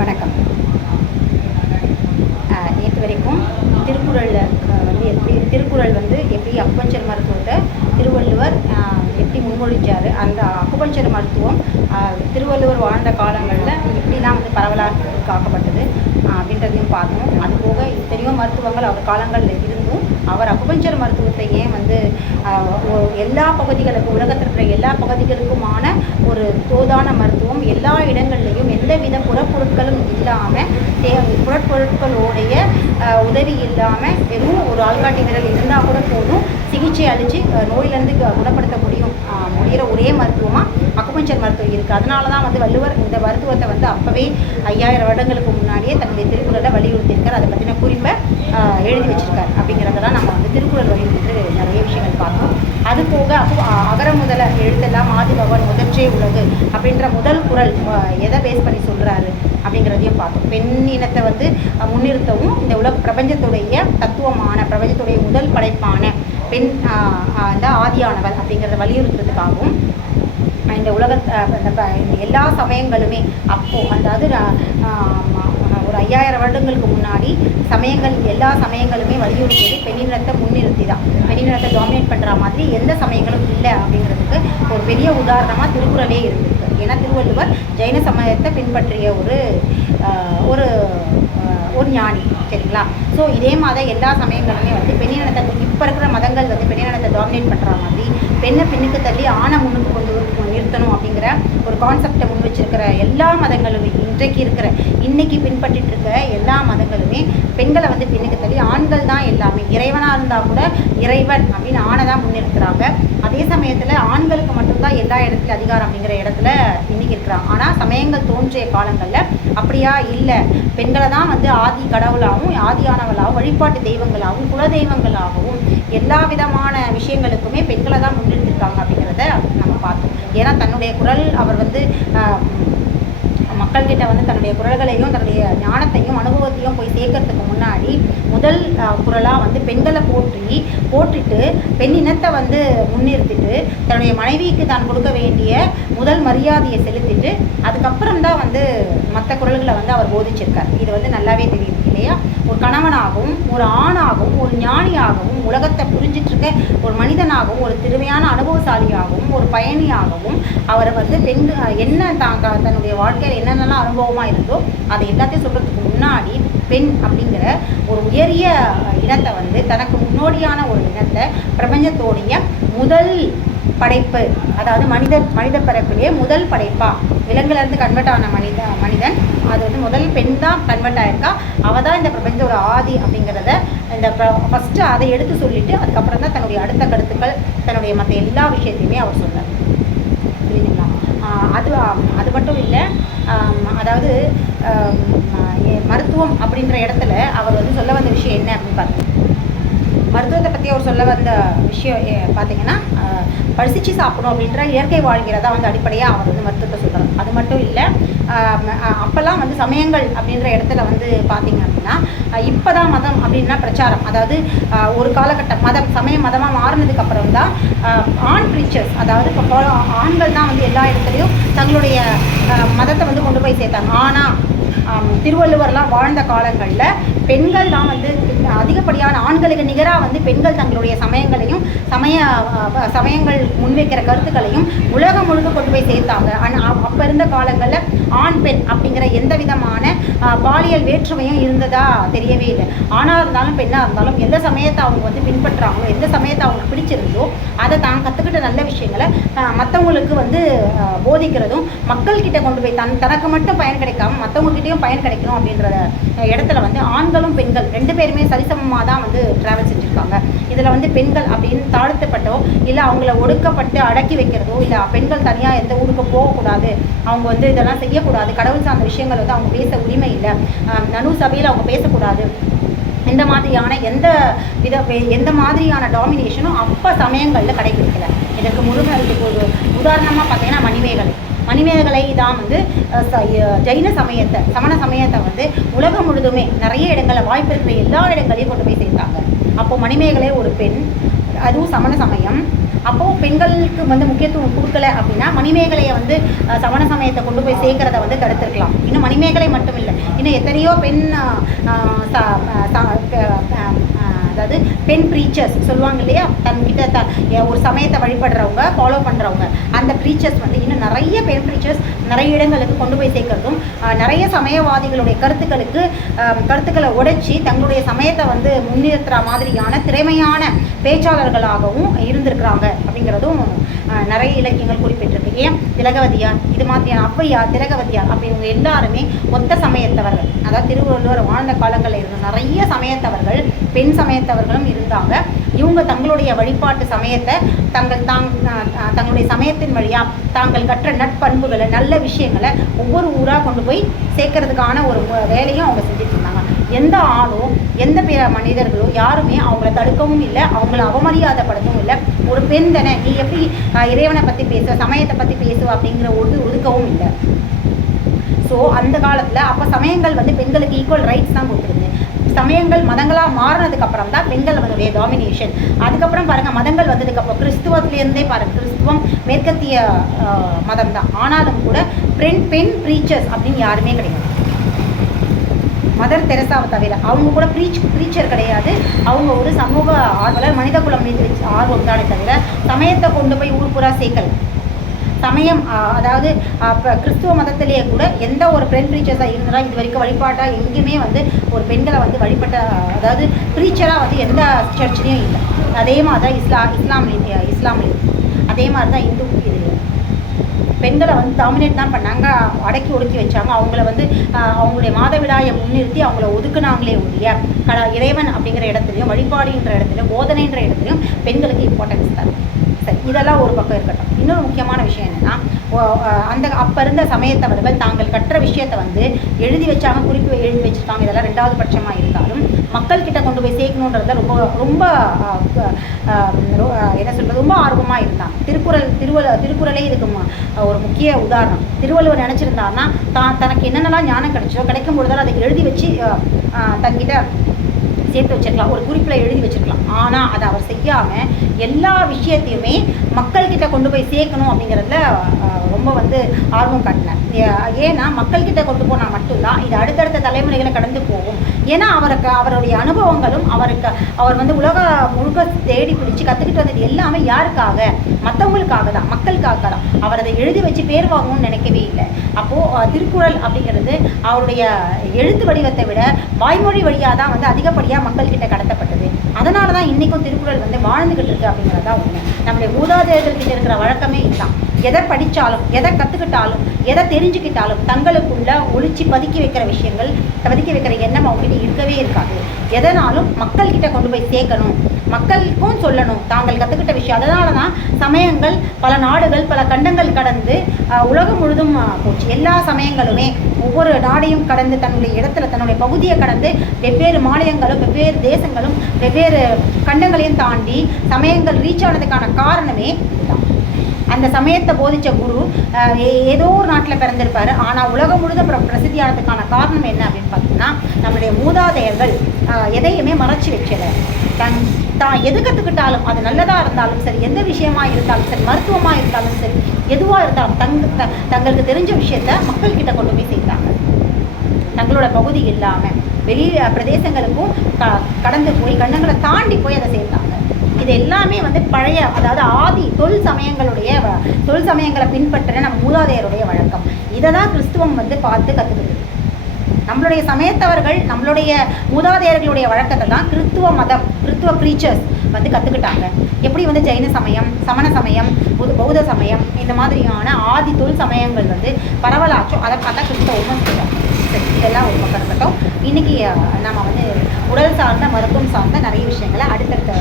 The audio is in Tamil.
வணக்கம். நேற்று வரைக்கும் திருக்குறளில் திருக்குறள் எப்படி அக்குபஞ்சர் மருத்துவத்தை திருவள்ளுவர் எப்படி முன்மொழிச்சார், அந்த அக்குபஞ்சர் மருத்துவம் திருவள்ளுவர் வாழ்ந்த காலங்களில் எப்படிலாம் பரவலாக காக்கப்பட்டது அப்படின்றதையும் பார்த்தோம். அதுபோக எத்தனையோ மருத்துவங்கள் அவர் காலங்களில் இருந்தும் அவர் அக்குபஞ்சர் மருத்துவத்தை ஏன் எல்லா பகுதிகளுக்கும், உலகத்தில் இருக்கிற எல்லா பகுதிகளுக்குமான ஒரு தோதான மருத்துவம், எல்லா இடங்கள்லையும் எந்தவித புறப்பொருட்களும் இல்லாமல், புறப்பொருட்களுடைய உதவி இல்லாமல் வெறும் ஒரு ஆள்காட்டி விரல் இருந்தால் கூட போதும் சிகிச்சை அளித்து நோயிலேருந்து குணப்படுத்த முடிகிற ஒரே மருத்துவமாக அக்குபஞ்சர் மருத்துவம் இருக்குது. அதனால தான் வள்ளுவர் இந்த மருத்துவத்தை அப்போவே 5000 வருடங்களுக்கு முன்னாடியே தன்னுடைய திருக்குறளை வலியுறுத்தியிருக்கார். அதை பற்றின குறிப்பை எழுதி வச்சிருக்கார். அப்படிங்கிறதெல்லாம் நம்ம திருக்குறள் வலியுறுத்தி நிறைய விஷயங்கள் பார்த்தோம். அது போக அகர முதல எழுத்தெல்லாம் ஆதிபகவன் முதற்றே உலகு அப்படின்ற முதல் குறள் எதை பேஸ் பண்ணி சொல்கிறாரு அப்படிங்கிறதையும் பார்த்தோம். பெண் இனத்தை முன்னிறுத்தவும் இந்த பிரபஞ்சத்துடைய தத்துவமான, பிரபஞ்சத்துடைய முதல் படைப்பான பெண் அந்த ஆதியானவள் அப்படிங்கிறத வலியுறுத்துறதுக்காகவும் இந்த எல்லா சமயங்களுமே அதாவது ஒரு 5000 வருடங்களுக்கு முன்னாடி எல்லா சமயங்களுமே வலியுறுத்தியது பெண்ணினத்தை முன்னிறுத்தி தான். பெண்ணினத்தை டாமினேட் பண்ணுற மாதிரி எந்த சமயங்களும் இல்லை அப்படிங்கிறதுக்கு ஒரு பெரிய உதாரணமாக திருக்குறளே இருந்திருக்கு. ஏன்னா திருவள்ளுவர் ஜெயின சமயத்தை பின்பற்றிய ஒரு ஞானி, சரிங்களா? ஸோ இதே மாதிரி எல்லா சமயங்களுமே பெண்ணினத்தை, இப்போ இருக்கிற மதங்கள் பெண்ணினத்தை டாமினேட் பண்ணுற மாதிரி பெண்ணை பின்னுக்கு தள்ளி ஆணை முன்னுக்கு கொண்டு நிறுத்தணும் அப்படிங்கிற ஒரு கான்செப்டை முன் வச்சிருக்கிற எல்லா மதங்களுமே, இன்னைக்கு பின்பற்றிட்டு இருக்க எல்லா மதங்களுமே பெண்களை பின்னுக்கு தள்ளி ஆண்கள் தான் எல்லாமே, இறைவனாக இருந்தால் கூட இறைவன் அப்படின்னு ஆணை தான் முன்னிறுத்துறாங்க. அதே சமயத்தில் ஆண்களுக்கு மட்டும்தான் எல்லா இடத்துலையும் அதிகாரம் அப்படிங்கிற இடத்துல இன்னைக்கு இருக்கிறாங்க. ஆனால் சமயங்கள் தோன்றிய காலங்களில் அப்படியா இல்லை, பெண்களை தான் ஆதி கடவுளாகவும் ஆதியானவளாகவும் வழிபாட்டு தெய்வங்களாகவும் குல தெய்வங்களாகவும் எல்லா விதமான விஷயங்களுக்குமே பெண்களை தான் முன்னிறுத்திருக்காங்க அப்படிங்கிறத நம்ம பார்த்தோம். ஏன்னா தன்னுடைய குரல் அவர் மக்கள்கிட்ட தன்னுடைய குரல்களையும் தன்னுடைய ஞானத்தையும் அனுபவத்தையும் போய் சேர்க்கறதுக்கு முன்னாடி முதல் குரலாக பெண்களை போற்றிட்டு பெண் இனத்தை முன்னிறுத்திட்டு தன்னுடைய மனைவிக்கு தான் கொடுக்க வேண்டிய முதல் மரியாதையை செலுத்திட்டு அதுக்கப்புறம் தான் மற்ற குரல்களை அவர் போதிச்சிருக்கார். இது நல்லாவே தெரியுது இல்லையா? ஒரு கணவனாகவும் ஒரு ஆணாகவும் ஒரு ஞானியாகவும் உலகத்தை புரிஞ்சிட்டு இருக்க ஒரு மனிதனாகவும் ஒரு திறமையான அனுபவசாலியாகவும் ஒரு பயணியாகவும் அவர் பெண் என்ன தன்னுடைய வாழ்க்கையில் என்னென்னலாம் அனுபவமாக இருந்தோ அதை எல்லாத்தையும் சொல்கிறதுக்கு முன்னாடி பெண் அப்படிங்கிற ஒரு உயரிய இனத்தை தனக்கு முன்னோடியான ஒரு இனத்தை பிரபஞ்சத்தோடைய முதல் படைப்பு, அதாவது மனித பிறப்பிலேயே முதல் படைப்பா விலங்குலேருந்து கன்வெர்ட் ஆன மனிதன் அது முதல் பெண் தான் கன்வெர்ட் ஆயிருக்கா. அவள் தான் இந்த பிரபஞ்சத்தோட ஆதி அப்படிங்கிறத ஃபஸ்ட்டு அதை எடுத்து சொல்லிட்டு அதுக்கப்புறம் தான் தன்னுடைய அடுத்த கருத்துக்கள், தன்னுடைய மற்ற எல்லா விஷயத்தையுமே அவர் சொன்னார். புரியுதுங்களா? அது மட்டும் இல்லை, அதாவது மருத்துவம் அப்படின்ற இடத்துல அவர் சொல்ல வந்த விஷயம் என்ன அப்படின்னு பார்த்தீங்கன்னா, மருத்துவத்தை பற்றி அவர் சொல்ல வந்த விஷயம் பார்த்தீங்கன்னா பரிசிச்சு சாப்பிடணும் அப்படின்ற இயற்கை வாழ்கிறதா அடிப்படையாக அவர் மருத்துவத்தை சொல்கிறார். அது மட்டும் இல்லை, அப்போல்லாம் சமயங்கள் அப்படின்ற இடத்துல பார்த்தீங்க அப்படின்னா இப்போ தான் மதம் அப்படின்னா பிரச்சாரம், அதாவது ஒரு காலகட்டம் சமயம் மதமாக மாறினதுக்கு அப்புறம் தான் ஆண் ப்ரீச்சர்ஸ், அதாவது இப்போ ஆண்கள் தான் எல்லா இடத்துலையும் தங்களுடைய மதத்தை கொண்டு போய் சேர்த்தாங்க. ஆனால் திருவள்ளுவர்லாம் வாழ்ந்த காலங்களில் பெண்கள் தான் அதிகப்படியான ஆண்களுக்கு நிகராக பெண்கள் தங்களுடைய சமயங்களையும் சமயங்கள் முன்வைக்கிற கருத்துக்களையும் உலகம் முழுக்க கொண்டு போய் சேர்த்தாங்க. அப்போ இருந்த காலங்களில் ஆண் பெண் அப்படிங்கிற எந்த விதமான பாலியல் வேற்றுமையும் இருந்ததா தெரியவே இல்லை. ஆணாக இருந்தாலும் பெண்ணாக இருந்தாலும் எந்த சமயத்தை அவங்க பின்பற்றாங்களோ, எந்த சமயத்தை அவங்களுக்கு பிடிச்சிருந்தோ அதை தான் கற்றுக்கிட்ட நல்ல விஷயங்களை மற்றவங்களுக்கு போதிக்கிறதும், மக்கள்கிட்ட கொண்டு போய் தனக்கு மட்டும் பயன் கிடைக்காம மற்றவங்ககிட்டையும் பயன் கிடைக்கணும் அப்படின்ற இடத்துல ஆண்களும் பெண்கள் 2 பேருமே சரிசமமாக தான் ட்ராவல் செஞ்சுருக்காங்க. இதில் பெண்கள் அப்படின்னு தாழ்த்தப்பட்டோ இல்லை அவங்கள ஒடுக்கப்பட்டு அடக்கி வைக்கிறதோ, இல்லை பெண்கள் தனியாக எந்த ஊருக்கு போகக்கூடாது, அவங்க இதெல்லாம் செய்யக்கூடாது, கடவுள் சார்ந்த விஷயங்கள் அவங்க பேச உரிமை இல்லை, நனு சபையில் அவங்க பேசக்கூடாது, இந்த மாதிரியான எந்த மாதிரியான டாமினேஷனும் அப்போ சமயங்களில் கடைபிடிக்கலை. இதுக்கு ஒரு உதாரணமாக பார்த்தீங்கன்னா மணிமேகலை தான் ஜெயின சமயத்தை, சமண சமயத்தை உலகம் முழுதுமே நிறைய இடங்களில் வாய்ப்பு இருக்கிற எல்லா இடங்களையும் கொண்டு போய் சேர்த்தாங்க. அப்போது மணிமேகலை ஒரு பெண், அதுவும் சமண சமயம். அப்போது பெண்களுக்கு வந்து முக்கியத்துவம் கொடுக்கல அப்படின்னா மணிமேகலையை வந்து சமண சமயத்தை கொண்டு போய் சேர்க்கறத வந்து தடுத்துருக்கலாம். இன்னும் மணிமேகலை மட்டும் இல்லை, இன்னும் எத்தனையோ பெண் அதாவது பெண் ப்ரீச்சர்ஸ் சொல்லுவாங்க இல்லையா, தன்கிட்ட ஒரு சமயத்தை வழிபடுறவங்க ஃபாலோ பண்ணுறவங்க, அந்த ப்ரீச்சர்ஸ் வந்து இன்னும் நிறைய பெண் ப்ரீச்சர்ஸ் நிறைய இடங்களுக்கு கொண்டு போய் சேர்க்கறதும் நிறைய சமயவாதிகளுடைய கருத்துக்களை உடைச்சி தங்களுடைய சமயத்தை வந்து முன்னிறுத்துகிற மாதிரியான திறமையான பேச்சாளர்களாகவும் இருந்திருக்கிறாங்க அப்படிங்கிறதும் நிறைய இலக்கியங்கள் குறிப்பிட்டிருக்கு. ஏன் திலகவதியார், இது மாதிரியான ஔவையார், திலகவதியார் அப்படி இவங்க எல்லாருமே ஒத்த சமயத்தவர்கள். அதாவது திருவள்ளுவர் வாழ்ந்த காலங்களில் இருந்த நிறைய சமயத்தவர்கள், பெண் சமயத்தவர்களும் இருந்தாங்க. இவங்க தங்களுடைய வழிபாட்டு சமயத்தை தங்களுடைய சமயத்தின் வழியாக தாங்கள் கற்ற நட்பண்புகளை நல்ல விஷயங்களை ஒவ்வொரு ஊராக கொண்டு போய் சேர்க்கறதுக்கான ஒரு வேலையும் அவங்க செஞ்சுட்டு இருந்தாங்க. எந்த ஆளோ எந்த பிற மனிதர்களோ யாருமே அவங்கள தடுக்கவும் இல்லை, அவங்கள அவமரியாதைப்படுத்தவும் இல்லை. ஒரு பெண் தானே, நீ எப்படி இறைவனை பற்றி பேசுவ, சமயத்தை பற்றி பேசுவ அப்படிங்கிற ஒதுக்கவும் இல்லை. ஸோ அந்த காலத்தில் அப்போ சமயங்கள் வந்து பெண்களுக்கு ஈக்குவல் ரைட்ஸ் தான் கொடுத்துருந்து. சமயங்கள் மதங்களாக மாறினதுக்கு அப்புறம் தான் பெண்கள் அதனுடைய டாமினேஷன். அதுக்கப்புறம் பாருங்கள், மதங்கள் வந்ததுக்கப்புறம் கிறிஸ்துவத்திலேருந்தே பாருங்கள், கிறிஸ்துவம் மேற்கத்திய மதம் தான். ஆனாலும் கூட பெண் ப்ரீச்சர்ஸ் அப்படின்னு யாருமே கிடையாது. மதர் தெரசாவை தவிர அவங்க கூட ப்ரீச்சர் கிடையாது. அவங்க ஒரு சமூக ஆர்வலர், மனித குலம் மீது ஆர்வம் தானே தவிர சமயத்தை கொண்டு போய் ஊர் பூரா சேர்க்கல. சமயம் அதாவது கிறிஸ்துவ மதத்திலேயே கூட எந்த ஒரு பெண் ப்ரீச்சர்ஸாக இருந்தாலும் இது வரைக்கும் வழிபாட்டாக எங்கேயுமே வந்து ஒரு பெண்களை வந்து வழிபட்ட, அதாவது ப்ரீச்சராக வந்து எந்த சர்ச்லேயும் இல்லை. அதே மாதிரி தான் இஸ்லாம்லேயும் அதே மாதிரி தான் இந்து இதுலேயும் பெண்களை வந்து டாமினேட் தான் பண்ணாங்க, அடக்கி ஒடுக்கி வச்சாங்க. அவங்கள வந்து அவங்களுடைய மாதவிடாயை முன்னிறுத்தி அவங்கள ஒதுக்குனாங்களே ஒழிய இறைவன் அப்படிங்கிற இடத்துலையும் வழிபாடுன்ற இடத்துலையும் போதனைன்ற இடத்துலையும் பெண்களுக்கு இம்பார்ட்டன்ஸ் தரும். சரி, இதெல்லாம் ஒரு பக்கம் இருக்கட்டும். இன்னொரு முக்கியமான விஷயம் என்னென்னா, அப்போ இருந்த சமயத்தவர்கள் தாங்கள் கற்ற விஷயத்தை வந்து எழுதி வச்சாங்க, குறிப்பு எழுதி வச்சுருக்காங்க. இதெல்லாம் ரெண்டாவது பட்சமாக இருந்தாலும் மக்கள்கிட்ட கொண்டு போய் சேர்க்கணுன்றத ரொம்ப என்ன சொல்கிறது, ரொம்ப ஆர்வமாக இருந்தாங்க. திருக்குறளே இதுக்கு ஒரு முக்கிய உதாரணம். திருவள்ளுவர் நினச்சிருந்தாருன்னா தனக்கு என்னென்னலாம் ஞானம் கிடைக்கும் பொழுதாலும் அதை எழுதி வச்சு தன்கிட்ட சேர்த்து வச்சிருக்கலாம், ஒரு குறிப்பில் எழுதி வச்சிருக்கலாம். ஆனால் அதை அவர் செய்யாமல் எல்லா விஷயத்தையுமே மக்கள்கிட்ட கொண்டு போய் சேர்க்கணும் அப்படிங்கிறதுல ரொம்ப வந்து ஆர்வம் காட்டினார். ஏன்னா மக்கள்கிட்ட கொண்டு போனால் மட்டும்தான் இது அடுத்தடுத்த தலைமுறைகளை கடந்து போகும். ஏன்னா அவருடைய அனுபவங்களும் அவர் வந்து உலக முழுக்க தேடி பிடிச்சி கற்றுக்கிட்டு வந்தது எல்லாமே யாருக்காக, மற்றவங்களுக்காக தான், மக்களுக்காக தான். அவர் அதை எழுதி வச்சு பேர் வாங்கணும்னு நினைக்கவே இல்லை. அப்போது திருக்குறள் அப்படிங்கிறது அவருடைய எழுத்து வடிவத்தை விட வாய்மொழி வழியாக தான் வந்து அதிகப்படியாக மக்கள்கிட்ட கடத்தப்பட்டது. அதனால தான் இன்றைக்கும் திருக்குறள் வந்து வாழ்ந்துக்கிட்டு இருக்கு அப்படிங்கிறது தான் உண்மை. நம்முடைய மூதாதையர்கள்கிட்ட இருக்கிற வழக்கமே இதுதான். எதை படித்தாலும், எதை கற்றுக்கிட்டாலும், எதை தெரிஞ்சுக்கிட்டாலும் தங்களுக்குள்ள ஒழிச்சு பதுக்கி வைக்கிற எண்ணம் அவங்ககிட்ட இருக்கவே இருக்காது. எதனாலும் மக்கள்கிட்ட கொண்டு போய் சேர்க்கணும், மக்களுக்கும் சொல்லணும் தாங்கள் கற்றுக்கிட்ட விஷயம். அதனால தான் சமயங்கள் பல நாடுகள் பல கண்டங்கள் கடந்து உலகம் முழுதும் போச்சு. எல்லா சமயங்களுமே ஒவ்வொரு நாடையும் கடந்து தன்னுடைய இடத்துல தன்னுடைய பகுதியை கடந்து வெவ்வேறு மாநிலங்களும் வெவ்வேறு தேசங்களும் வெவ்வேறு கண்டங்களையும் தாண்டி சமயங்கள் ரீச் ஆனதுக்கான காரணமே இதுதான். அந்த சமயத்தை போதித்த குரு ஏதோ ஒரு நாட்டில் பிறந்திருப்பார். ஆனால் உலகம் முழுதும் பிரசித்தியானதுக்கான காரணம் என்ன அப்படின்னு பார்த்தீங்கன்னா, நம்மளுடைய மூதாதையர்கள் எதையுமே மறைச்சி வைக்கலை. தான் எது கற்றுக்கிட்டாலும் அது நல்லதாக இருந்தாலும் சரி, எந்த விஷயமா இருந்தாலும் சரி, மருத்துவமாக இருந்தாலும் சரி, எதுவாக இருந்தாலும் தங்களுக்கு தெரிஞ்ச விஷயத்த மக்கள்கிட்ட கொண்டு போய் சேர்த்தாங்க. தங்களோட பகுதி இல்லாமல் வெளி பிரதேசங்களுக்கும் கடந்து போய் கண்டங்களை தாண்டி போய் அதை சேர்த்தாங்க. இது எல்லாமே வந்து பழைய, அதாவது ஆதி தொல் சமயங்களை பின்பற்றின நம்ம மூதாதையருடைய வழக்கம். இதை தான் கிறிஸ்துவம் வந்து பார்த்து கற்றுக்கிட்டு. நம்மளுடைய சமயத்தவர்கள் நம்மளுடைய மூதாதையர்களுடைய வழக்கத்தை தான் கிறிஸ்துவ ப்ரீச்சர்ஸ் வந்து கற்றுக்கிட்டாங்க. எப்படி வந்து ஜெயின சமயம், சமண சமயம், பௌத்த சமயம் இந்த மாதிரியான ஆதி தொல் சமயங்கள் வந்து பரவலாச்சோ அதை பார்த்தா கிறிஸ்தவமும் செய்யலாம். சரி, இதெல்லாம் ஒரு பக்கம் இருக்கட்டும். இன்றைக்கி நம்ம வந்து உடல் சார்ந்த மருத்துவம் சார்ந்த நிறைய விஷயங்களை அடுத்தடுத்த